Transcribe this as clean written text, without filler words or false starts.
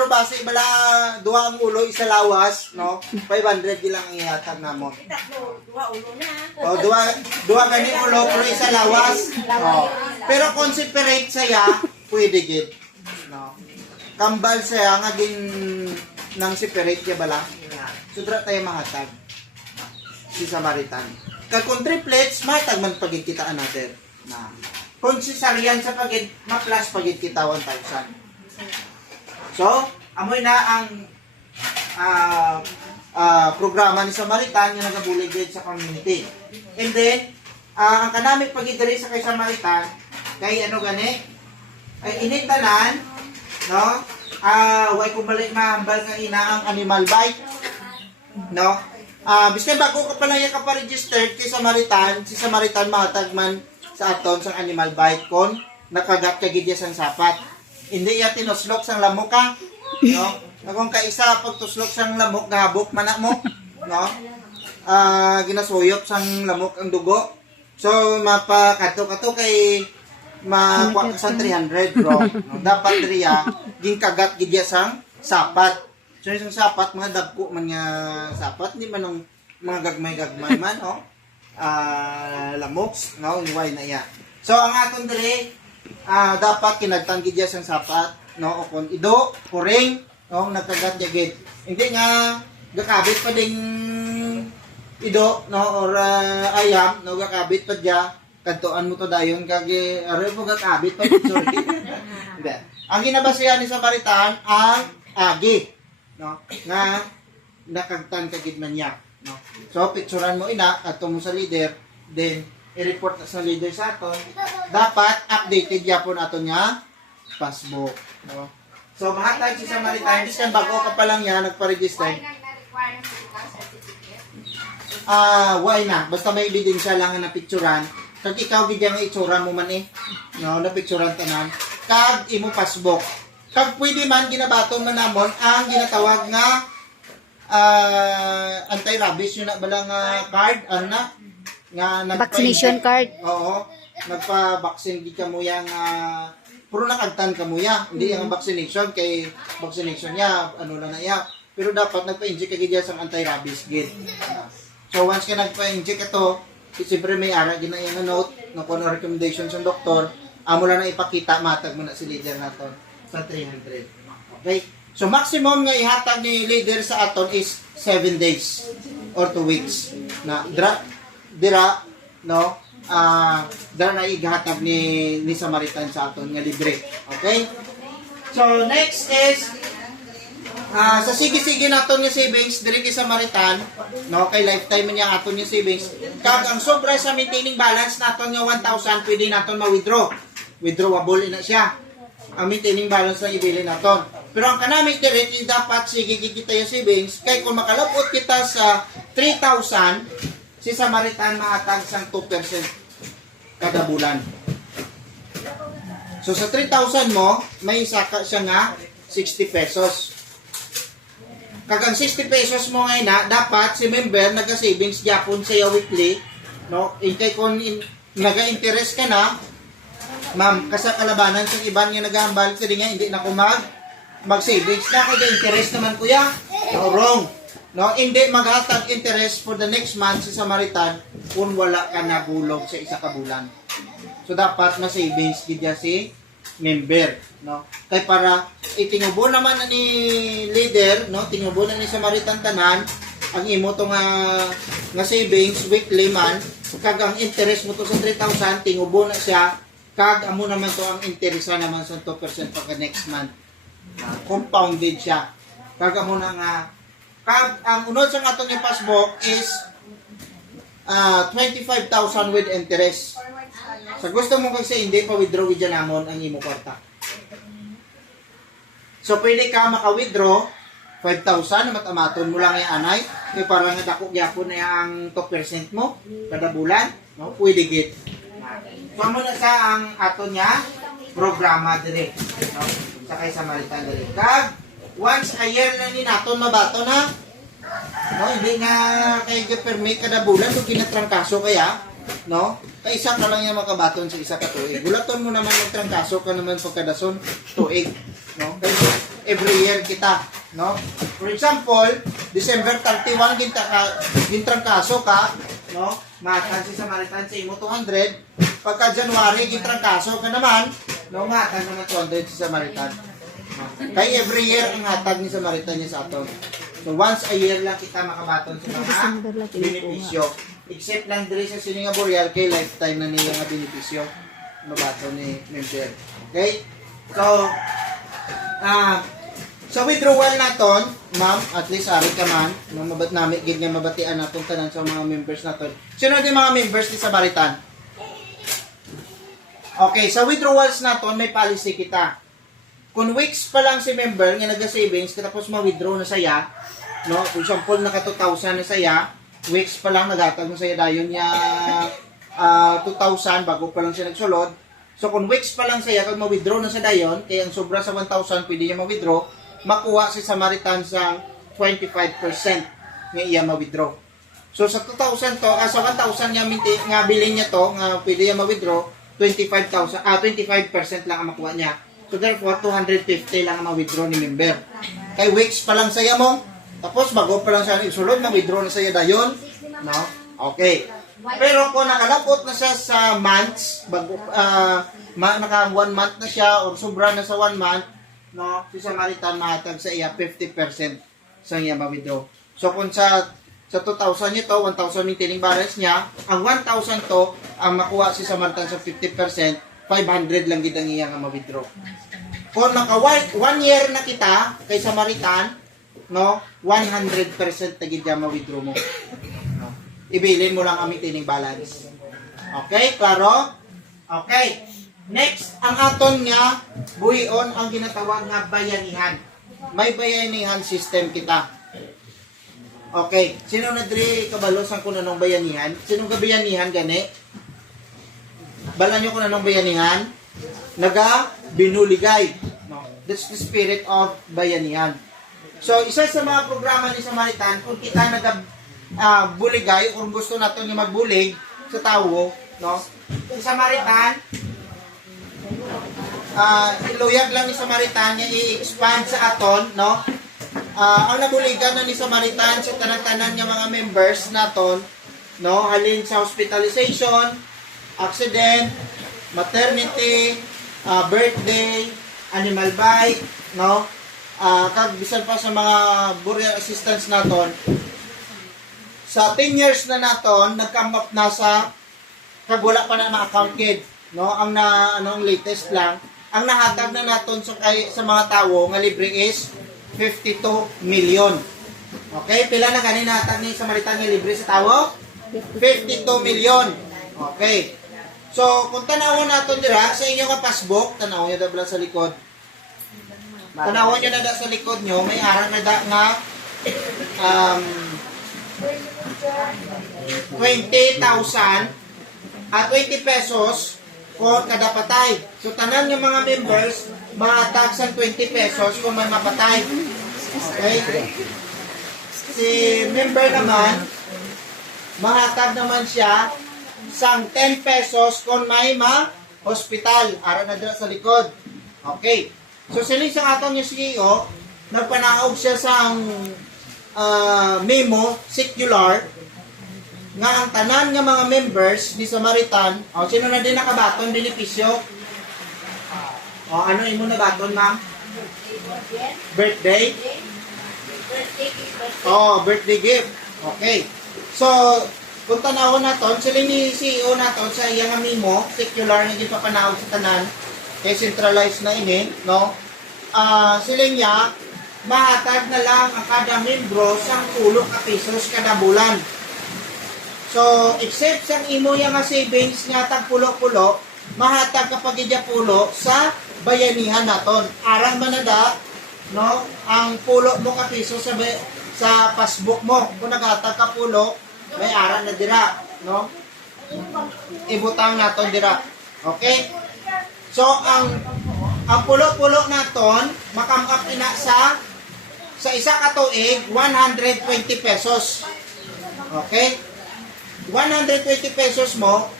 pero base bala duha ang ulo isa lawas, no? 500 lang ang ihatag namo. Dua ulo na. O duha gani ulo pero isa lawas. Oh. Pero kung separate saya, pwede gid. No. Kambal saya nga gin nang separate ya bala. Sudra tayo mahatag. Si Samaritan. Kag kung triplets, mahatag man pagid kita another. Na. Kung si Sarian sa pagid, ma-plus pagid kita 1,000. So, amoy na ang programa ni Samaritan nga nagabuligid sa community. And then, ang kanamik pagidiri sa kay Samaritan, kay ano gani, ay initanan, no? Way kumalik mahambal nga ina ang animal bite, no? Biskan bago ka pala yung kaparegistered kay Samaritan, si Samaritan mahatag man sa aton sa animal bite kon nakagat kagid ya sang sapat. Hindi ya tinuslok sang lamok ka, no? Kung kaisa pag tuslok sang lamok gahabok man mo, no? Ginasuyop sang lamok ang dugo. So mapakato-kato kay makuha ka sang 300 bro. No? Dapat riya ging kagat gid ya sang sapat. So yung sapat mga dagko man nga sapat, di man ng mga gagmay-gagmay man, oh. Lamoks, no, iway na iya. So ang aton dire dapat kinagtang gid ya sang sapat, no, o kon ido, kuring, no, nagkagat ya gid. Hindi nga gakabit pa ding ido, no, or ayam, no, gakabit pa dia, kadtuan mo to dayon kag are po gakabit pa sorry. Hindi. Ang ginabasihan ni Samaritan ang agi, no, nga nakagtan kagid man niya. No. So, picturean mo ina at mo sa leader, then i-report na sa leader sa aton. Dapat updated yapon aton nga passbook. No. So, mahatag si Samaritan, biskan bago ka pa lang yan, nagpa-register. Why na? Basta may ebidensya lang na picturean. Kag ikaw gid nga itsura mo man eh. No, na picturean tanan. Kag imo passbook. Kag pwede man ginabaton man namon ang ginatawag nga anti-rabies yun na bala nga card, ano na? Nga Vaccination card. Oo. Nagpa-vaccine di ka mo yang puro nakagtan ka mo ya. Hindi yung vaccination kay vaccination niya, ano lang na ya. Pero dapat nagpa-inject ka gid sa anti-rabies gid. So once ka nagpa-inject ito, siyempre may ara gid na yung note, no kuno recommendation sa doktor, amo lang na ipakita matag mo na si leader naton sa 300. Okay? So maximum nga ihatag ni leader sa aton is 7 days or 2 weeks. Na dira no dira na ihatag ni Samaritan sa aton nga libre. Okay? So next is sa sige-sige naton nga savings diri kay Samaritan, no, kay lifetime niya aton nga savings. Kag ang sobra sa maintaining balance naton nga 1,000 pwede naton ma-withdraw. Withdrawable ina siya. Ang maintaining balance lang ibili naton. Pero ang kanamit directly dapat sige kita yung savings kay kung makalapot kita sa 3,000 si Samaritan maatag sang 2% kada bulan. So sa 3,000 mo may saka siya nga 60 pesos. Kag ang 60 pesos mo ngay na dapat si member naga-savings gyapon sa weekly, no? Kay kung naga-interest ka na ma'am, kasi kalabanan sa iban nga nagahambal kasi nga hindi na ko mag-savings na kaya interest naman kuya. No, wrong. No, hindi maghatag interest for the next month si Samaritan kung wala ka na bulog sa isa ka bulan. So dapat ma-savings gidya si member, no? Kay para itingubo naman na ni leader, no? Tingubo na ni Samaritan tanan ang imo to nga savings weekly man kag ang interest mo to sa 3,000 tingubo na siya kag amo naman to ang interest naman sa 2% pagka next month. Compounded siya. Kaga mo na nga kag ang unod sa aton nga passbook is 25,000 with interest. Sa gusto mo kasi hindi pa withdraw gid namon ang imo kwarta. So pwede ka maka-withdraw 5,000 matamaton mo lang yung anay kay para nga dako gyapon na ang 2% mo kada bulan, no? Pwede gid. So mo na sa ang aton nga programa dire, no? Sa kay Samaritan dire. Kag once a year na ni naton mabaton ha. No, hindi nga kay permit kada bulan kung kinatrangkaso kaya, no? Kay isa ka lang yung makabaton sa isa ka tuig. Bulaton mo naman magtrangkaso ka naman pagkadason tuig, no? Kay every year kita, no? For example, December 31 gintrangkaso ka, no? Matag si Samaritan sa imo 200. Pagka January gintrangkaso ka naman, no, matag naman 200 si Samaritan. No? Kay every year ang hatag ni Samaritan niya sa aton. So once a year lang kita makabaton sa mga benepisyo. Except lang diri sa Sininga Boreal kay lifetime na niya nga benepisyo mabaton ni member. Okay? So sa withdrawal naton, ma'am, at least ari ka man, no, nami gid nga mabatian naton tanan sa mga members naton. Sino di mga members ni Samaritan? Okay, sa withdrawals naton may policy kita. Kung weeks pa lang si member nga naga-savings tapos ma-withdraw na saya, no? For example, naka 2,000 na saya, weeks pa lang nagatag na saya dayon niya 2,000 bago pa lang siya nagsulod. So kung weeks pa lang saya kag ma-withdraw na sa dayon, kaya ang sobra sa 1,000 pwede niya ma-withdraw, makuha si Samaritan sang 25% nga iya ma-withdraw. So sa 2,000 to, sa 1,000 nga bilhin niya to, nga pwede niya ma-withdraw, 25% lang ang makuha niya. So therefore, 250 lang ang ma-withdraw ni member. Kay weeks pa lang saya mo, tapos bago pa lang siya isulod, ma-withdraw na saya dayon. No? Okay. Pero kung nakalapot na siya sa months, bago, naka 1 month na siya, or sobra na sa 1 month, no, si Samaritan mahatag sa iya 50% sa iya ma-withdraw. So kung sa 2,000 nito, 1,000 maintaining balance niya, ang 1,000 to, ang makuha si Samaritan sa 50%, 500 lang gid ang iya nga ma-withdraw. Kung naka 1 year na kita kay Samaritan, no, 100% na gid ma-withdraw mo. No. Ibilin mo lang ang maintaining balance. Okay, klaro? Okay. Next, ang aton nga buhion ang ginatawag nga bayanihan. May bayanihan system kita. Okay, sino na diri kabalo sang kuno nang bayanihan? Sino nga bayanihan gani? Bala nyo kung anong bayanihan? Binuligay. No? That's the spirit of bayanihan. So, isa sa mga programa ni Samaritan, kung kita buligay, kung gusto natin yung magbulig sa tao, no? Si Samaritan, iluyag lang ni Samaritan niya i-expand sa aton, no? Ang nabuligan na ni Samaritan sa tanan-tanan niya mga members naton, no? Halin sa hospitalization, accident, maternity, birthday, animal bite, no? Kag bisan pa sa mga burial assistance naton. Sa 10 years na naton, nag-come up na sa kag wala pa na ma-account kid, no? Ang latest lang, ang nahatag na naton sa mga tawo nga libre is 52 million. Okay, pila na kanina nahatag ni Samaritan nga libre sa tawo? 52 million. Okay. So, kung tanawon natin dira, sa inyo nga passbook, tanawon nyo na sa likod. Tanawon nyo na sa likod nyo, may arang na nga 20,000 at 20 pesos for kada patay. So, tanan yung mga members, mahatag sa 20 pesos kung may mapatay. Okay? Si member naman, mahatag naman siya sang 10 pesos kung may hospital. Ara na dira sa likod. Okay. So siling sa atong yung CEO, nagpanaog siya sang memo circular nga ang tanan nga mga members ni Samaritan, sino na din nakabaton benepisyo? Ano imo na baton, ma'am? Birthday? Birthday gift. Okay. So, kung tanawon naton, sila ni CEO naton sa iyang memo, secular na gipapanawag sa tanan, kay centralized na ini, no? Sila niya, mahatag na lang ang kada membro sang 10 pesos kada bulan. So, except sang imo yang savings nga tag pulo-pulo, mahatag kapag idya pulo sa bayanihan naton. Arang manada, no? Ang pulo mo ka piso sa passbook mo. Kung naghatag ka pulo, may aran na dira, no? Ibutang naton dira. Okay? So ang pulo-pulo naton makam-up ina sa isa ka tuig 120 pesos. Okay? 120 pesos mo